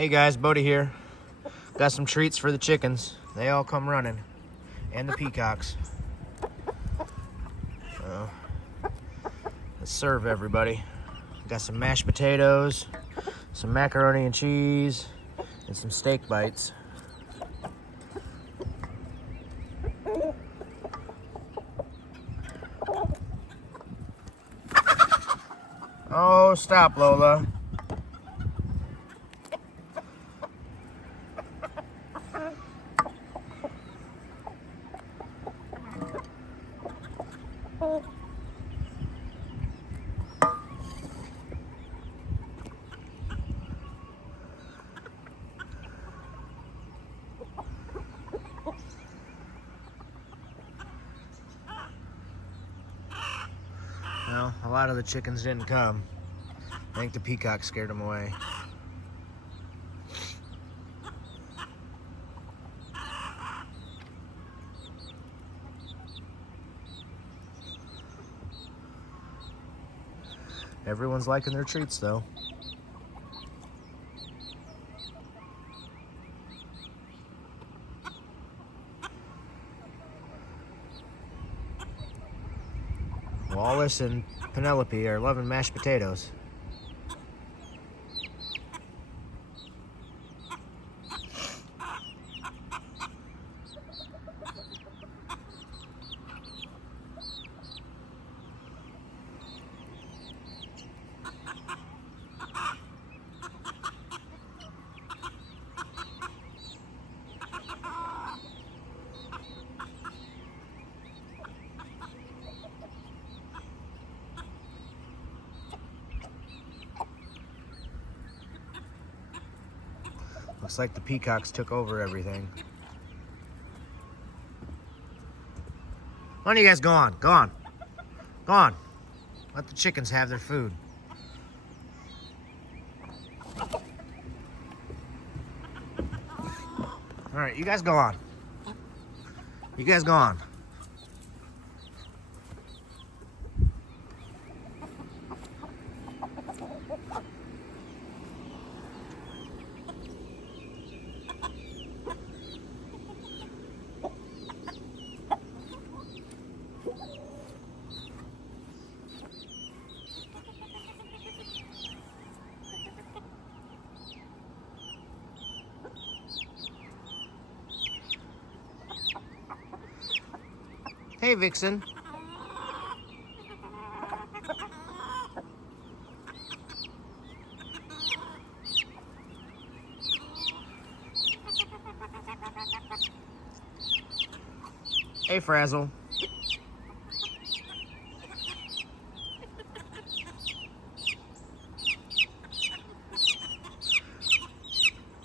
Hey guys, Bodie here. Got some treats for the chickens. They all come running. And the peacocks. So, let's serve everybody. Got some mashed potatoes, some macaroni and cheese, and some steak bites. Oh, stop, Lola. Well, a lot of the chickens didn't come. I think the peacock scared them away. Everyone's liking their treats, though. Wallace and Penelope are loving mashed potatoes. Looks like the peacocks took over everything. Why don't you guys go on? Go on. Go on. Let the chickens have their food. All right, you guys go on. You guys go on. Hey, Vixen. Hey, Frazzle.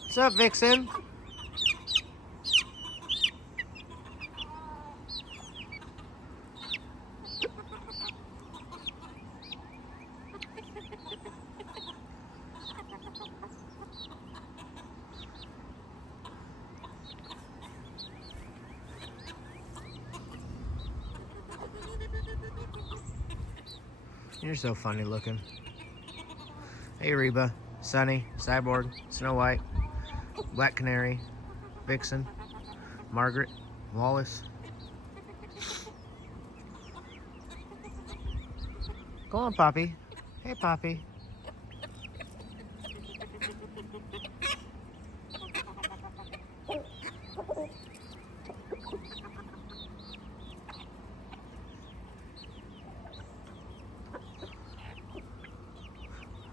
What's up, Vixen? You're so funny looking. Hey, Reba, Sunny, Cyborg, Snow White, Black Canary, Vixen, Margaret, Wallace. Go on, Poppy. Hey, Poppy.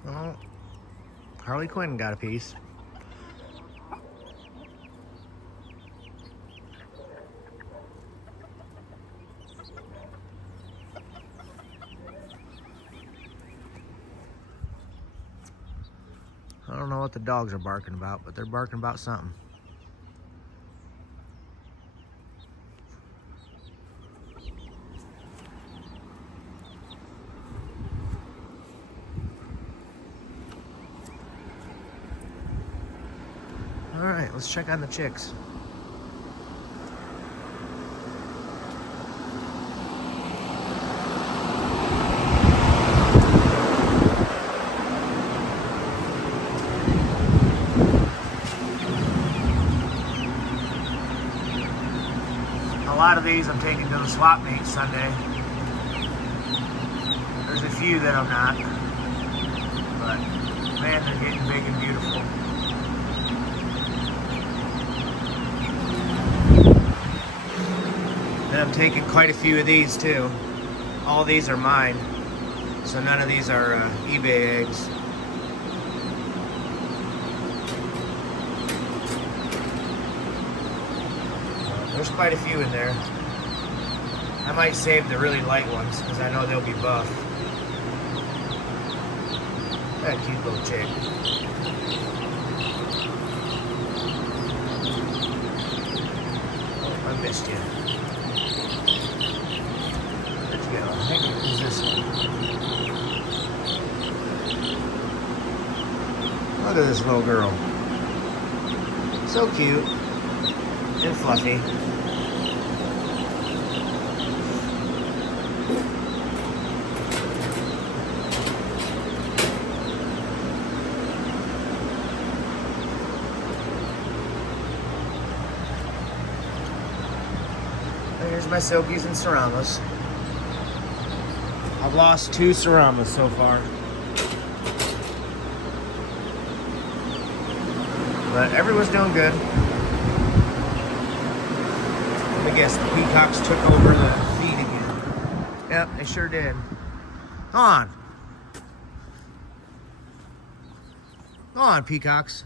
Well, Harley Quinn got a piece. I don't know what the dogs are barking about, but they're barking about something. All right, let's check on the chicks. lot of these I'm taking to the swap meet Sunday. There's a few that I'm not. But, man, they're getting big and beautiful. And I'm taking quite a few of these, too. All these are mine. So none of these are eBay eggs. There's quite a few in there. I might save the really light ones because I know they'll be buff. That cute little chick. Oh, I missed you. Where'd you go? I think it was this one. Look at this little girl. So cute and fluffy. Here's my silkies and Seramas. I've lost 2 Seramas so far. But everyone's doing good. I guess the peacocks took over the feed again. Yep, they sure did. Go on. Go on, peacocks.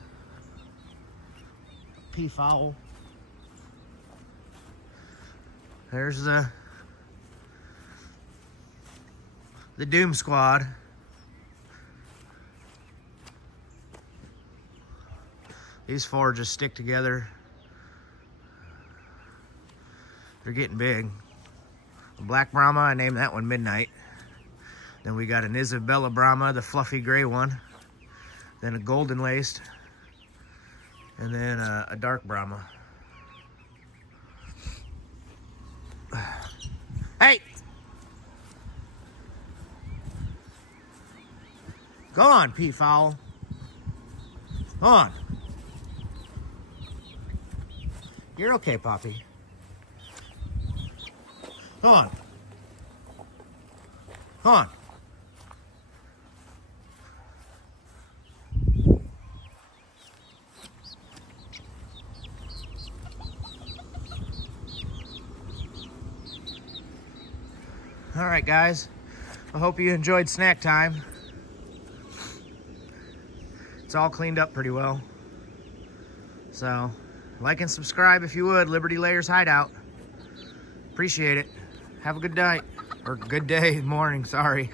Peafowl. There's the Doom Squad. These 4 just stick together. They're getting big. A black Brahma, I named that one Midnight. Then we got an Isabella Brahma, the fluffy gray one. Then a golden laced. And then a dark Brahma. Hey! Go on, peafowl. Go on. You're okay, Poppy. Go on. Go on. All right, guys. I hope you enjoyed snack time. It's all cleaned up pretty well. So, like and subscribe if you would. Liberty Layers Hideout. Appreciate it. Have a good night. Or good day, morning, sorry.